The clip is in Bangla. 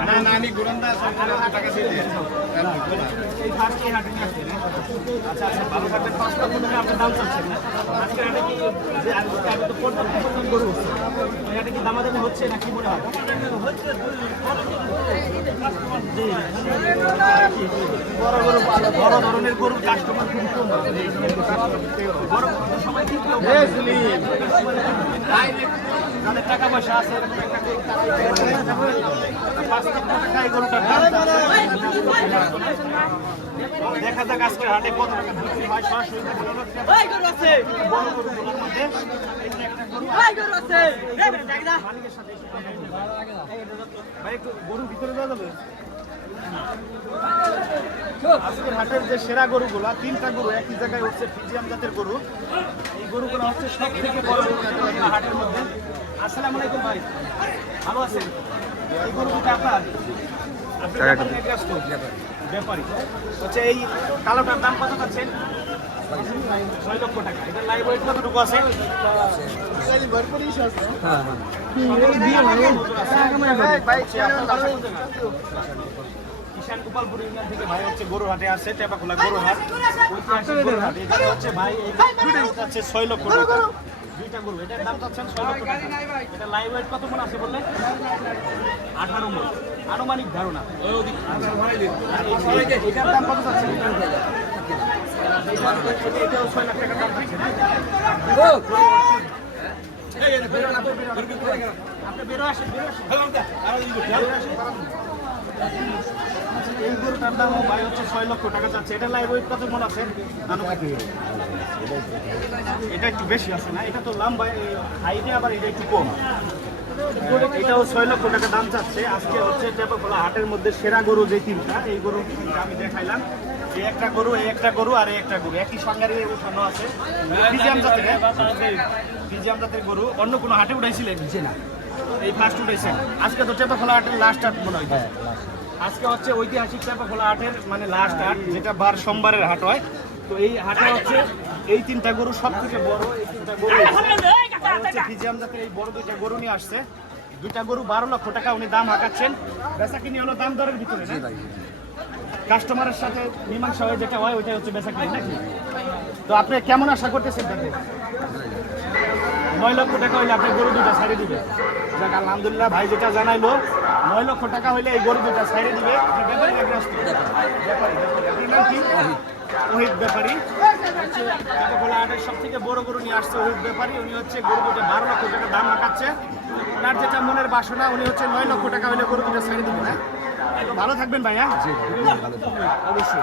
না না আমি গুরন্দা টাকা দিয়ে এই ফার্স্ট এই হাটে নিয়ে আসছেন হ্যাঁ? আচ্ছা আচ্ছা ভালো থাকবেন পাঁচটা প্রথমে আপনি দাম চাচ্ছেন কি যে হাটে কি দামাদামি হচ্ছে না কি বড় গরু বড় ধরনের গরু কাস্টমার বড় পয়সা আছে। দেখা যাক আজকে হাটে কত টাকা গরু ভিতরে যাওয়া যাবে? আজকের হাটের যে সেরা গরুগুলা তিনটা গরু একই জায়গায় উঠছে ফিজিয়াম জাতের গরু। এই গরুগুলো হচ্ছে সব থেকে বড় গরু হাটের মধ্যে। আসসালামু আলাইকুম ভাই। ভালো আছেন? এই গরু দুটো আপনার ব্যাপারী হচ্ছে এই কালোটার দাম কত পাচ্ছেন ছয় লক্ষ টাকা। এটা লাইভ ওয়েট কতটুকু আছে? কিষান গোপালপুর ইউনিয়ন থেকে ভাই হচ্ছে গরুহাটে আসছে টেপাখোলা গরুহাট হচ্ছে ভাই হচ্ছে ছয় লক্ষ টাকা দুইটা গরু এটার দাম চাচ্ছেন ছয় লক্ষ টাকা এটা লাইভ ওয়েট কত মন আছে বললেন আঠারো মন আনুমানিক ধারণা এটার দাম কত চাচ্ছেন এটাও ছয় লাখ টাকা দাম আপনি বেরো আসেন বেরো আসেন এই গরুটার দাম ভাই হচ্ছে ছয় লক্ষ টাকা যাচ্ছে এটা লাইভ ওয়েট কত মন আছে এটা একটু বেশি আছে না এটা তো লম্বা হাইটে আবার এটা একটু কম। এটাও ছয় লক্ষ টাকা দাম চাচ্ছে আজকে হচ্ছে টেপাখোলা হাটের মধ্যে সেরা গরু যে তিনটা এই গরু আমি দেখাইলাম। এই একটা গরু এই একটা গরু আর একটা গরু। একই সঙ্গারে উঠানো আছে ফিজিয়াম জাতের ফিজিয়াম জাতের গরু অন্য কোনো হাটে উঠাইছিলেন? না এই ফার্স্ট উঠাইছেন আজকে তো টেপাখোলা হাটের লাস্ট হাট মনে হয় আজকে হচ্ছে ঐতিহাসিক চাপাখোলা হাটের মানে লাস্ট হাট যেটা বার সোমবারের হাট হয়। তো এই হাটে হচ্ছে এই তিনটা গরু সব থেকে বড় এই তিনটা গরু হচ্ছে ফিজিয়াম জাতের এই বড় দুইটা গরু নিয়ে আসছে। দুইটা গরু বারো লক্ষ টাকা উনি দাম হাঁকাচ্ছেন। বেচা কিনি হলো দাম দরের ভিতরে কাস্টমারের সাথে মীমাংসা হয়ে যেটা হয় ওইটাই হচ্ছে বেচা কিনি নাকি? তো আপনি কেমন আশা করতেছেন তাতে নয় লক্ষ টাকা হইলে আপনি গরু দুটা ছাড়ে দিবে। যাক আলহামদুলিল্লাহ ভাই যেটা জানাইলো নয় লক্ষ টাকা হইলে এই গরু দুটা ছাড়ে দিবে। ব্যাপারী? ওহিদ সব থেকে বড় গরু নিয়ে আসছে ওহিদ ব্যাপারী। উনি হচ্ছে গরু দুটো বারো লক্ষ টাকা দাম হাঁকাচ্ছে ওনার যেটা মনের বাসনা উনি হচ্ছে নয় লক্ষ টাকা হইলে গরু দুটো ছেড়ে দিবে না? ভালো থাকবেন ভাইয়া। অবশ্যই।